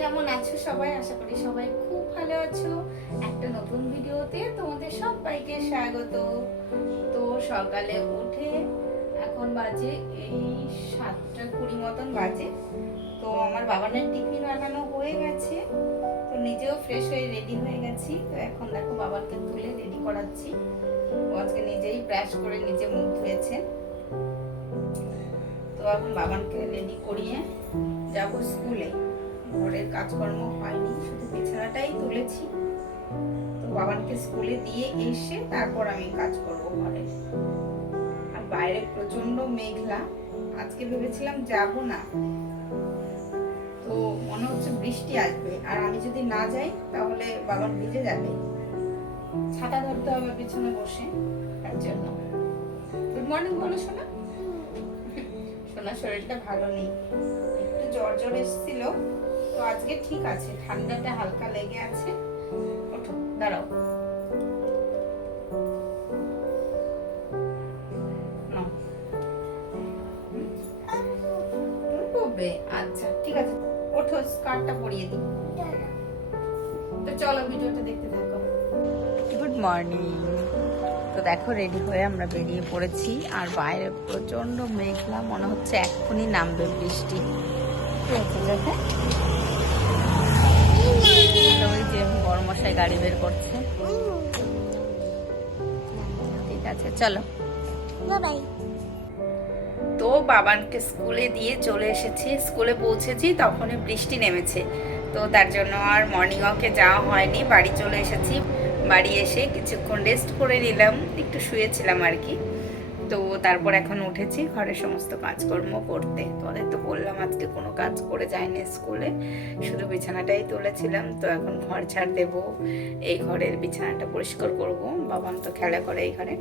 কেমন আছো সবাই? আশা করি সবাই খুব ভালো আছো। একটা নতুন ভিডিওতে তোমাদের সবাইকে স্বাগত। তো সকালে উঠে এখন বাজে এই 7:20 মতন বাজে। তো আমার বাবানের টিফিন বানানো হয়ে গেছে, তো নিজেও ফ্রেশ হয়ে রেডি হয়ে গেছি। তো এখন দেখো বাবাকে তুলে রেডি করাচ্ছি। ও আজকে নিজেই ব্রাশ করে নিজে মুখ ধুয়েছে। তো এখন বাবানকে রেডি করিয়ে যাব স্কুলে। ঘরের কাজকর্ম হয়নি, শুধু বিছানাটাই তুলেছি। তো বাবানকে স্কুলে দিয়ে এসে তারপর আমি কাজ করব ঘরে। আর বাইরে প্রচন্ড মেঘলা, আজকে ভেবেছিলাম যাব না, তো মনে হচ্ছে বৃষ্টি আসবে। আর আমি যদি না যাই তাহলে বাবান ভিজে যাবে, ছাতা ধরতে হবে পিছনে বসে, তার জন্য। গুড মর্নিং বলো সোনা। সোনার শরীরটা ভালো নেই, একটু জ্বর জ্বর এসেছিল, তো আজকে ঠিক আছে, ঠান্ডাটা হালকা লেগে আছে। ওঠো, দাঁড়াও। আচ্ছা ঠিক আছে, ওঠো, স্কার্টটা পরিয়ে দিই। তো চলো ভিডিওটা দেখতে থাকো। Good morning. তো দেখো রেডি হয়ে আমরা বেরিয়ে পড়েছি, আর বাইরে প্রচন্ড মেঘলা, মনে হচ্ছে এক্ষুনি নামবে বৃষ্টি। ওই যে বড় মশাই গাড়ি বের করছে। ঠিক আছে চলো। তো বাবানকে স্কুলে দিয়ে চলে এসেছি, স্কুলে পৌঁছেছি তখনই বৃষ্টি নেমেছে। তো তার জন্য আর মর্নিং ওয়াকে যাওয়া হয়নি, বাড়ি চলে এসেছি। বাড়ি এসে কিছুক্ষণ রেস্ট করে নিলাম, একটু শুয়েছিলাম আর কি। তো তারপর এখন উঠেছি ঘরের সমস্ত কাজকর্ম করতে। তোমাদের তো বললাম আজকে কোনো কাজ করে যায়নি স্কুলে, শুধু বিছানাটাই তুলেছিলাম। তো এখন ঘর ঝাড় দেবো, এই ঘরের বিছানাটা পরিষ্কার করব। বাবান তো খেলা করে এই ঘরে,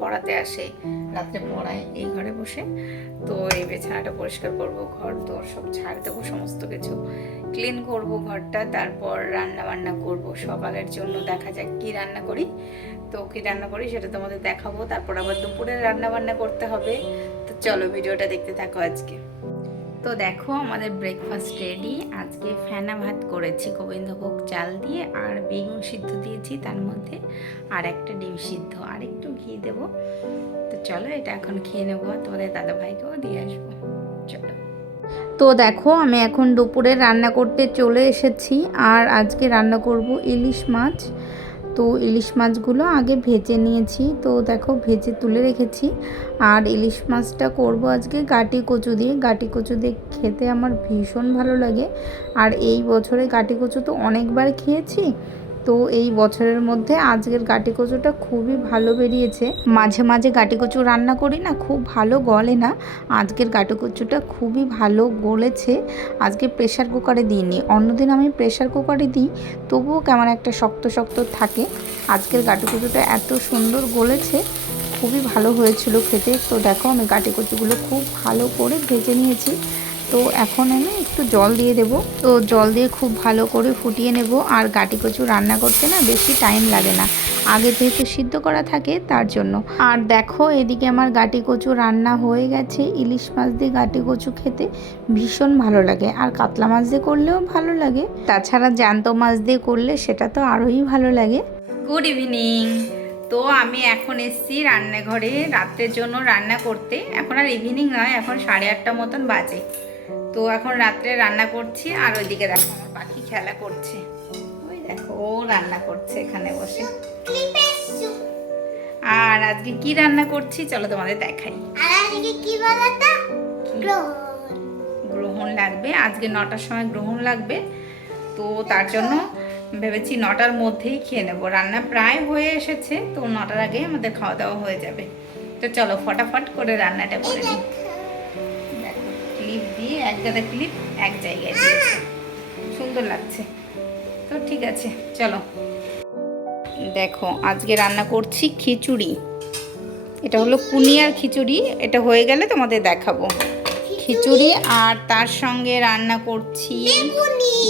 পড়াতে আসে, রাত্রে পড়ায় এই ঘরে বসে। তো এই বিছানাটা পরিষ্কার করব, ঘর দোর সব ঝাড় দেবো, সমস্ত কিছু ক্লিন করব ঘরটা। তারপর রান্না বান্না করব সকালের জন্য, দেখা যাক কি রান্না করি। তো কি রান্না করি সেটা তোমাদের দেখাবো। তারপর আবার দুপুরে রান্না বান্না করতে হবে। তো চলো ভিডিওটা দেখতে থাকো আজকে। তো দেখো আমাদের ব্রেকফাস্ট রেডি। আজকে ফেনা ভাত করেছি গোবিন্দভোগ চাল দিয়ে, আর বেগুন সিদ্ধ দিয়েছি তার মধ্যে, আর একটা ডিম সিদ্ধ, আর একটু ঘি দেবো। তো চলো এটা এখন খেয়ে নেবো, তোমাদের দাদা ভাইকেও দিয়ে আসবো। চলো। তো দেখো আমি এখন দুপুরে রান্না করতে চলে এসেছি, আর আজকে রান্না করব ইলিশ মাছ। তো ইলিশ মাছগুলো আগে ভেজে নিয়েছি, তো দেখো ভেজে তুলে রেখেছি। আর ইলিশ মাছটা করব আজকে গাটি কচু দিয়ে। গাটি কচু দিয়ে খেতে আমার ভীষণ ভালো লাগে, আর এই বছরে গাটি কচু তো অনেকবার খেয়েছি। তো এই বছরের মধ্যে আজকের গাটি কচুটা খুবই ভালো বেরিয়েছে। মাঝে মাঝে গাটি কচু রান্না করি না, খুব ভালো গলে না। আজকের গাটি কচুটা খুবই ভালো গলেছে। আজকে প্রেশার কুকারে দিইনি, অন্যদিন আমি প্রেশার কুকারে দিই, তবুও কেমন একটা শক্ত শক্ত থাকে। আজকের গাটি কচুটা এত সুন্দর গলেছে, খুবই ভালো হয়েছিল খেতে। তো দেখো আমি গাটি কচুগুলো খুব ভালো করে ভেজে নিয়েছি। তো এখন আমি একটু জল দিয়ে দেব। তো জল দিয়ে খুব ভালো করে ফুটিয়ে নেব। আর গাটি কচু রান্না করতে না বেশি টাইম লাগে না, আগে যেহেতু সিদ্ধ করা থাকে তার জন্য। আর দেখো এদিকে আমার গাটি কচু রান্না হয়ে গেছে। ইলিশ মাছ দিয়ে গাটি কচু খেতে ভীষণ ভালো লাগে, আর কাতলা মাছ দিয়ে করলেও ভালো লাগে, তাছাড়া জ্যান্ত মাছ দিয়ে করলে সেটা তো আরোই ভালো লাগে। Good evening. তো আমি এখন এসেছি রান্নাঘরে রাত্রের জন্য রান্না করতে। এখন আর ইভিনিং নয়, এখন 8:30 মতন বাজে। তো এখন রাত্রে রান্না করছি। আর ওইদিকে দেখো আমার পাখি খেলা করছে, ওই দেখো ও রান্না করছে এখানে বসে। আর আজকে কি রান্না করছি চলো তোমাদের দেখাই। গ্রহণ লাগবে আজকে, 9টার সময় গ্রহণ লাগবে। তো তার জন্য ভেবেছি 9টার মধ্যেই খেয়ে নেবো। রান্না প্রায় হয়ে এসেছে, তো 9টার আগে আমাদের খাওয়া দাওয়া হয়ে যাবে। তো চলো ফটাফট করে রান্নাটা করে নিই। দেখো ক্লিপ দিয়ে এক গাদা ক্লিপ এক জায়গায় দিয়েছে, সুন্দর লাগছে। তো ঠিক আছে চলো। দেখো আজকে রান্না করছি খিচুড়ি। এটা হলো কুনিয়ার খিচুড়ি, এটা হয়ে গেলে তোমাদের দেখাবো। খিচুড়ি আর তার সঙ্গে রান্না করছি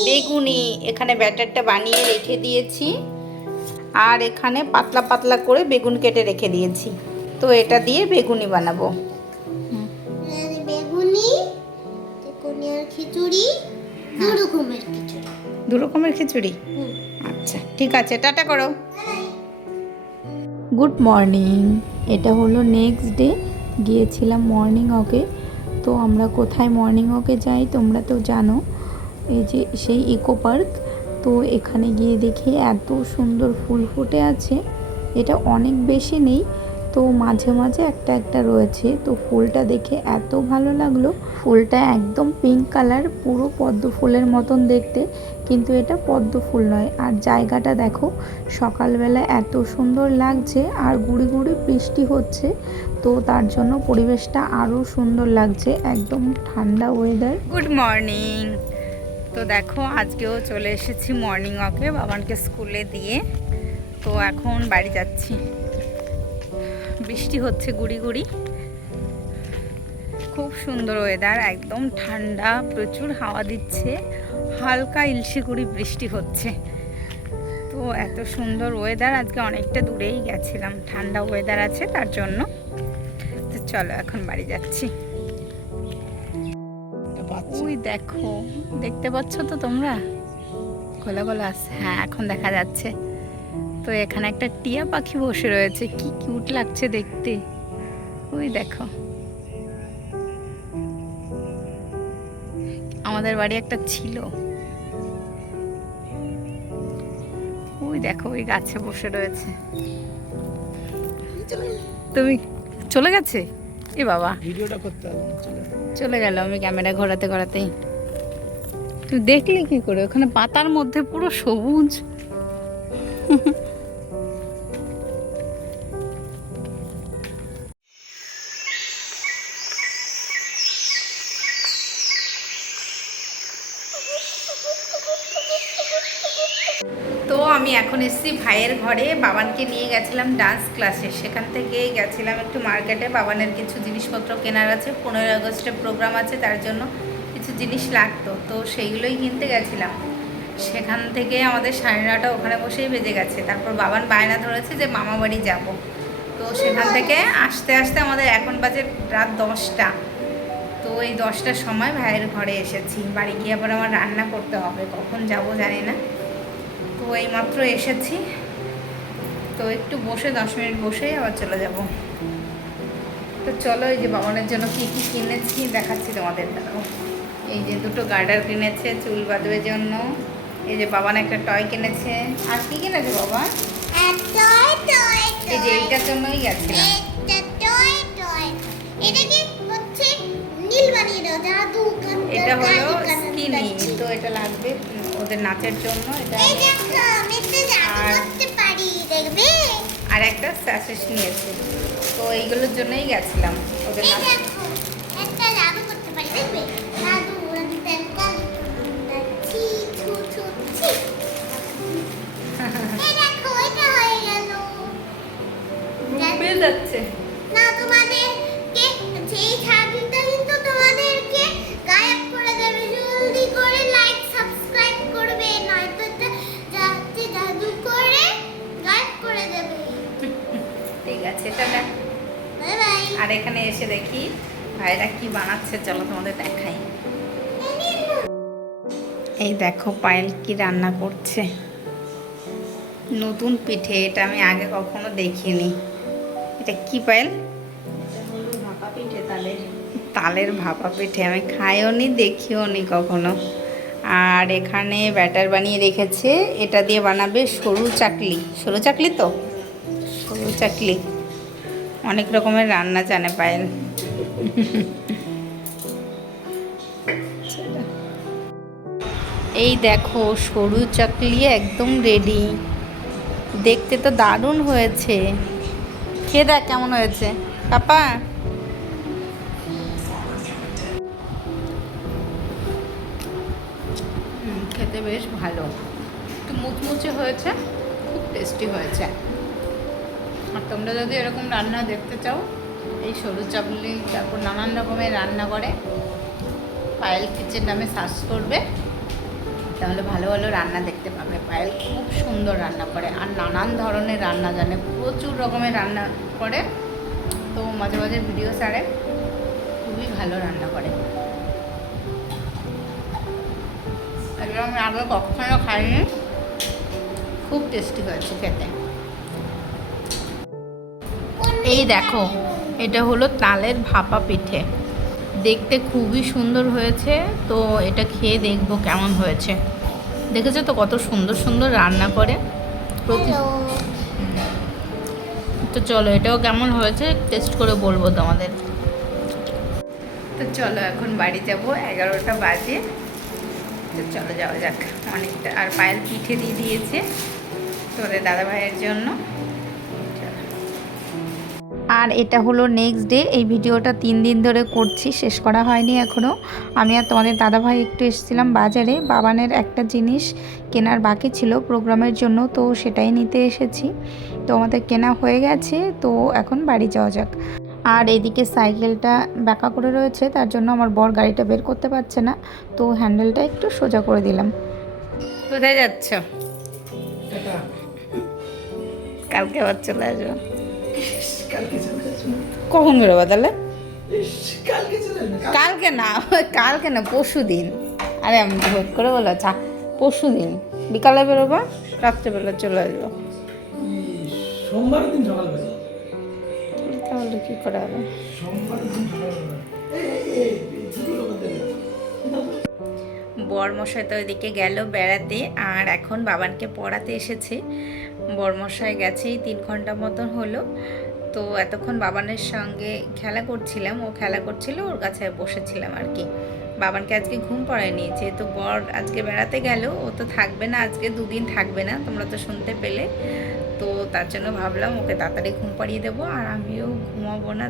বেগুনি। এখানে ব্যাটারটা বানিয়ে রেখে দিয়েছি, আর এখানে পাতলা পাতলা করে বেগুন কেটে রেখে দিয়েছি। তো এটা দিয়ে বেগুনি বানাবো। বেগুনি, কুনিয়ার খিচুড়ি, দু রকমের খিচুড়ি। আচ্ছা ঠিক আছে, টাটা করো। Good morning. এটা হলো নেক্সট ডে, গিয়েছিলাম মর্নিং ওয়াকে। তো আমরা কোথায় মর্নিং ওয়াকে যাই তোমরা তো জানো, এই যে সেই ইকো পার্ক। তো এখানে গিয়ে দেখি এত সুন্দর ফুল ফুটে আছে। এটা অনেক বেশি নেই, তো মাঝে মাঝে একটা একটা রয়েছে। তো ফুলটা দেখে এত ভালো লাগলো। ফুলটা একদম পিঙ্ক কালার, পুরো পদ্ম ফুলের মতন দেখতে, কিন্তু এটা পদ্ম ফুল নয়। আর জায়গাটা দেখো, সকালবেলা এত সুন্দর লাগছে আর গুড়ি গুড়ি বৃষ্টি হচ্ছে, তো তার জন্য পরিবেশটা আরও সুন্দর লাগছে, একদম ঠান্ডা ওয়েদার। Good morning. তো দেখো আজকেও চলে এসেছি মর্নিং ওয়াকে বাবানকে স্কুলে দিয়ে। তো এখন বাড়ি যাচ্ছি। বৃষ্টি হচ্ছে গুড়ি গুড়ি, খুব সুন্দর ওয়েদার, একদম ঠান্ডা, প্রচুর হাওয়া দিচ্ছে, হালকা ইলশে গুড়ি বৃষ্টি হচ্ছে। তো এত সুন্দর ওয়েদার, আজকে অনেকটা দূরেই গেছিলাম, ঠান্ডা ওয়েদার আছে তার জন্য। তো চলো এখন বাড়ি যাচ্ছি। ওই দেখো, দেখতে পাচ্ছ তো তোমরা গোলা গোলা? হ্যাঁ এখন দেখা যাচ্ছে। তো এখানে একটা টিয়া পাখি বসে রয়েছে, কি কিউট লাগছে দেখতে। ওই দেখো, আমাদের বাড়ি একটা ছিল। ওই দেখো ওই গাছে বসে রয়েছে। তুমি চলে গেছে? এ বাবা, ভিডিওটা করতে হবে। চলে গেল, আমি ক্যামেরা ঘোরাতে ঘোরাতেই। তুমি দেখলে কি করে? ওখানে পাতার মধ্যে পুরো সবুজ। তো আমি এখন এসেছি ভাইয়ের ঘরে। বাবানকে নিয়ে গেছিলাম ডান্স ক্লাসে, সেখান থেকে গেছিলাম একটু মার্কেটে। বাবানের কিছু জিনিসপত্র কেনার আছে, 15ই আগস্টে প্রোগ্রাম আছে, তার জন্য কিছু জিনিস লাগতো, তো সেইগুলোই কিনতে গেছিলাম। সেখান থেকে আমাদের 9:30 ওখানে বসেই বেজে গেছে। তারপর বাবান বায়না ধরেছে যে মামা বাড়ি যাব। তো সেখান থেকে আসতে আসতে আমাদের এখন বাজে রাত 10টা। তো এই 10টার সময় ভাইয়ের ঘরে এসেছি। বাড়ি গিয়ে আবার আমার রান্না করতে হবে, কখন যাব জানি না। তো এইমাত্র এসেছি, তো একটু বসে 10 মিনিট বসেই আবার চলে যাব। তো চলো, এই যে বাবানের জন্য কী কী কিনেছি দেখাচ্ছি তোমাদের। দেখো, এই যে দুটো গার্ডার কিনেছে চুল বাঁধবার জন্য। এই যে বাবান একটা টয় কিনেছে। আর কি কিনেছে বাবা? এই যে এইটার জন্যই গেছিলাম। এটা হলো স্কিনি, তো এটা লাগবে ওদের নাচের জন্য। এটা আর একটা স্যাশেস নিয়েছে, তো এইগুলোর জন্যই গেছিলাম ওদের নাচ। যাচ্ছে না তোমাদেরকে, যেই ছাগলটা কিন্তু তোমাদেরকে গায়েব করে দেবে। জলদি করে লাইক সাবস্ক্রাইব করবে, নয়তো যাচ্ছে জাদু করে গায়েব করে দেবে। ঠিক আছে, টাটা, বাই বাই। আর এখানে এসে দেখি ভাইরা কি বানাচ্ছে, চলো তোমাদের দেখাই। এই দেখো পায়েল কি রান্না করছে, নতুন পিঠে। এটা আমি আগে কখনো দেখিনি। এটা কি পায়েল? ভাপা পিঠে, তালের ভাপা পিঠে। আমি খাইও নি, দেখিও নি কখনো। আর এখানে ব্যাটার বানিয়ে রেখেছে, এটা দিয়ে বানাবে সরু চাকলি। সরু চাকলি তো, সরু চাকলি। অনেক রকমের রান্না জানে পায়েল। এই দেখো সরু চাকলি একদম রেডি, দেখতে তো দারুণ হয়েছে। খেয়ে দেখ কেমন হয়েছে পাপা। খেতে বেশ ভালো, একটু মুচমুচে হয়েছে, খুব টেস্টি হয়েছে। আর তোমরা যদি এরকম রান্না দেখতে চাও, এই সরু চাকলি, তারপর নানান রকমের রান্না করে, পায়েল কিচেন নামে সার্চ করবে, তাহলে ভালো ভালো রান্না দেখতে পাবে। পায়েল খুব সুন্দর রান্না করে, আর নানান ধরনের রান্না জানে, প্রচুর রকমের রান্না করে। তো মাঝে মাঝে ভিডিও ছাড়ে, খুবই ভালো রান্না করে। এগুলো আমি আগে কখনো খাইনি, খুব টেস্টি হয়েছে খেতে। এই দেখো, এটা হলো তালের ভাপা পিঠে, দেখতে খুবই সুন্দর হয়েছে। তো এটা খেয়ে দেখবো কেমন হয়েছে। দেখেছো তো কত সুন্দর সুন্দর রান্না করে তো চলো এটাও কেমন হয়েছে টেস্ট করে বলবো তোমাদের। তো চলো এখন বাড়ি যাব, 11টা বাজে। তো চলো যাওয়া যাক। অনেকটা আর পায়েল পিঠে দিয়ে দিয়েছে তোমাদের দাদা ভাইয়ের জন্য। আর এটা হলো নেক্সট ডে। এই ভিডিওটা 3 দিন ধরে করছি, শেষ করা হয়নি এখনও। আমি আর তোমাদের দাদাভাই একটু এসেছিলাম বাজারে, বাবানের একটা জিনিস কেনার বাকি ছিল প্রোগ্রামের জন্য, তো সেটাই নিতে এসেছি। তো আমাদের কেনা হয়ে গেছে, তো এখন বাড়ি যাওয়া যাক। আর এদিকে সাইকেলটা বাঁকা করে রয়েছে, তার জন্য আমার বর গাড়িটা বের করতে পারছে না, তো হ্যান্ডেলটা একটু সোজা করে দিলাম। কোথায় যাচ্ছ? কালকে আবার চলে আসবো। কখন বেরোবা তাহলে? কালকে না পরশু দিন। আরে আমি ভোট করে বলো, আচ্ছা পরশু দিন বিকালে বেরোবা, রাত্রেবেলা চলে আসবো। সোমবার দিন সকালবেলা তাহলে কি করা হবে? বরমশাই তো ওইদিকে গেল বেড়াতে, আর এখন বাবানকে পড়াতে এসেছে। বরমশাই গেছেই 3 ঘন্টা মতন হলো। তো এতক্ষণ বাবানের সঙ্গে খেলা করছিলাম, ও খেলা করছিল, ওর কাছে বসেছিলাম আর কি। বাবানকে আজকে ঘুম পাড়ায়নি, যেহেতু বর আজকে বেড়াতে গেল, ও তো থাকবে না আজকে, 2 দিন থাকবে না, তোমরা তো শুনতে পেলে। তো তার জন্য ভাবলাম ওকে তাড়াতাড়ি ঘুম পাড়িয়ে দেবো, আর আমিও ঘুমাবো না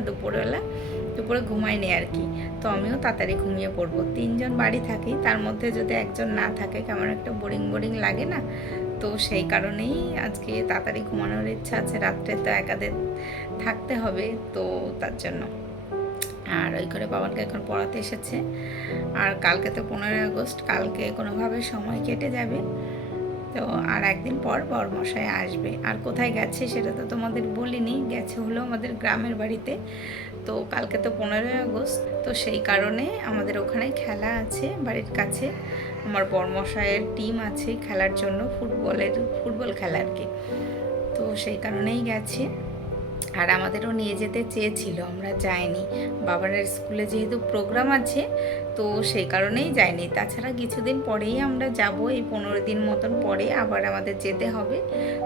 দুপুরে ঘুমাইনি আর কি। তো আমিও তাড়াতাড়ি ঘুমিয়ে পড়বো। 3 জন বাড়ি থাকি, তার মধ্যে যদি একজন না থাকে কেমন একটা বোরিং লাগে না। তো সেই কারণেই আজকে তাড়াতাড়ি ঘুমানোর ইচ্ছা আছে, রাত্রে তো একাদের থাকতে হবে, তো তার জন্য। আর ওই করে বাবাকে এখন পড়াতে এসেছে। আর কালকে তো 15ই আগস্ট, কালকে কোনোভাবে সময় কেটে যাবে। তো আর একদিন পর বরমশাই আসবে। আর কোথায় গেছে সেটা তো তোমাদের বলিনি, গেছে হলো আমাদের গ্রামের বাড়িতে। তো কালকে তো 15ই আগস্ট, তো সেই কারণে আমাদের ওখানে খেলা আছে বাড়ির কাছে। আমার বরমশাইয়ের টিম আছে খেলার জন্য, ফুটবল খেলা আর কি। তো সেই কারণেই গেছে। আর আমাদেরও নিয়ে যেতে চেয়েছিল, আমরা যাইনি। বাবানের স্কুলে যেহেতু প্রোগ্রাম আছে, তো সেই কারণেই যাইনি। তাছাড়া কিছুদিন পরেই আমরা যাব, এই 15 দিন মতন পরে আবার আমাদের যেতে হবে,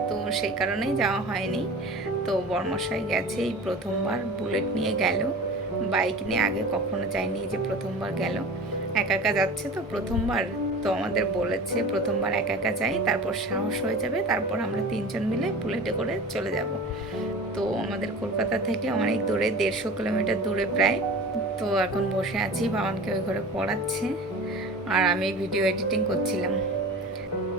তো সেই কারণেই যাওয়া হয়নি। তো বরমশাই গেছে, এই প্রথমবার বুলেট নিয়ে গেল, বাইক নিয়ে আগে কখনো যায়নি, যে প্রথমবার গেল। একা যাচ্ছে তো প্রথমবার, তো আমাদের বলেছে প্রথমবার একা যাই, তারপর সাহস হয়ে যাবে, তারপর আমরা 3 জন মিলে বুলেটে করে চলে যাব। তো আমাদের কলকাতা থেকে অনেক দূরে, 150 কিলোমিটার দূরে প্রায়। তো এখন বসে আছি, বাবানকে ওই ঘরে পড়াচ্ছে, আর আমি ভিডিও এডিটিং করছিলাম।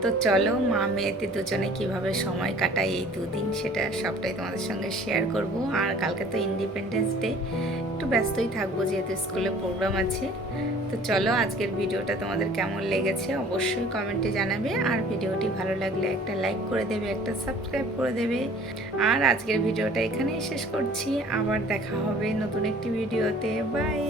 তো চলো মা মেয়েতে দুজনে কিভাবে সময় কাটাই এই 2 দিন, সেটা সবটাই তোমাদের সঙ্গে শেয়ার করব। আর কালকে তো ইন্ডিপেন্ডেন্স ডে, একটু ব্যস্তই থাকবো যেহেতু স্কুলে প্রোগ্রাম আছে। তো চলো আজকের ভিডিওটা তোমাদের কেমন লেগেছে অবশ্যই কমেন্টে জানাবে। আর ভিডিওটি ভালো লাগলে একটা লাইক করে দেবে, একটা সাবস্ক্রাইব করে দেবে। আর আজকের ভিডিওটা এখানেই শেষ করছি, আবার দেখা হবে নতুন একটি ভিডিওতে। বাই।